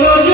lo